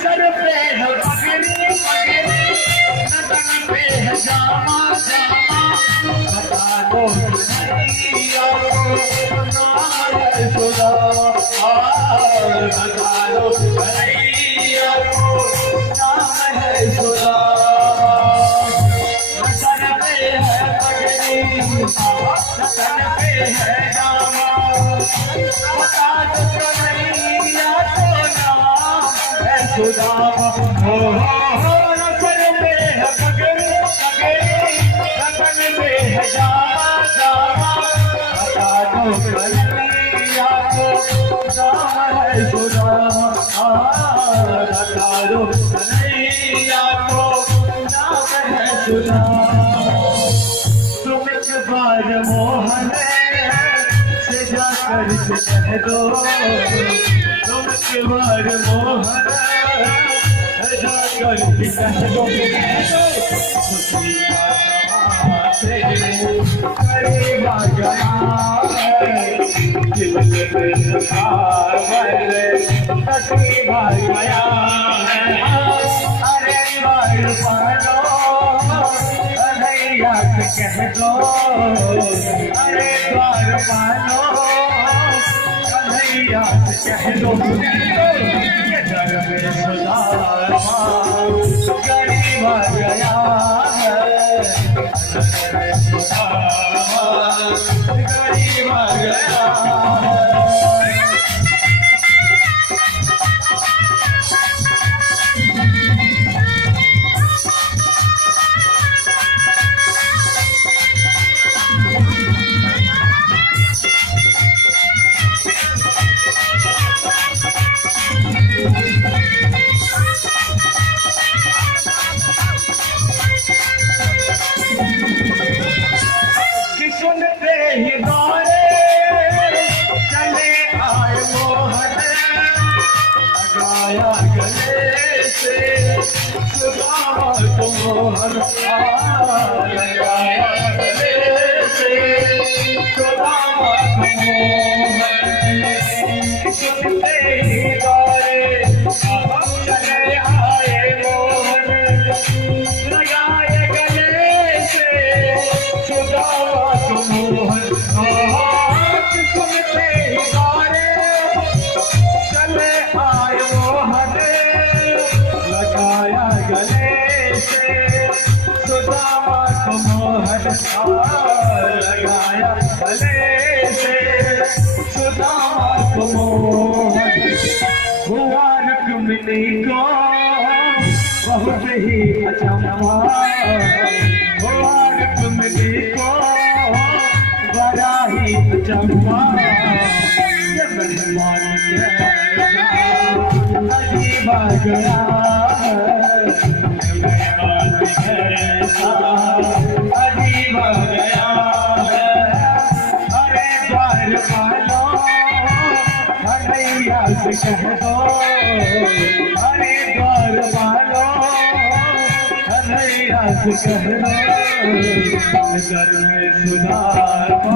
Sir पे है पगड़ी पगड़ी, नटन पे है जामा जामा, बता दो कन्हैया को नाम है सुदामा, बता दो कन्हैया को नाम है सुदामा। नटन पे है पगड़ी, नटन पे है जामा, बता दो कन्हैया को नाम है सुदामा। हो नटन पे है पगड़ी पगड़ी, नटन पे है जामा जामा, बता दो कन्हैया को नाम है सुदामा, बता दो कन्हैया को नाम है सुदामा। तुम एक बार मोहन से जाकर कह दो, तुम एक बार मोहन जाकर कह दो, खुशी का से करीब आ गया है, जीवन में नसीब आ गया है। अरे बार पालो कन्हैया से कह दो, अरे द्वार पालो कन्हैया से कह दो, ये घर में सुदामा गरीब आ गया है, घर में सुदामा गरीब आ गया है। सुनते ही दौड़े चले आए मोहन, लगाया गले से सुदामा को मोहन, लगाया गले से सुदामा को मोहन। सुनते ही दौड़े चले आए मोहन, लगाया गले से सुदामा मोहन। सुनते ही दौड़े चले आए मोहन, लगाया गले से सुदामा को मोहन, लगाया गले से सुदामा को मोहन। हुआ रुक्मिणी को बहुत ही अचंभा, हुआ रुक्मिणी को बड़ा ही अचंभा, मेहमान अजीब आ गया है, मेहमान ऐसा अजीब आ गया है। अरे द्वार पालो कन्हैया से कह दो, अरे द्वार पालो कन्हैया से कह दो, घर में सुदामा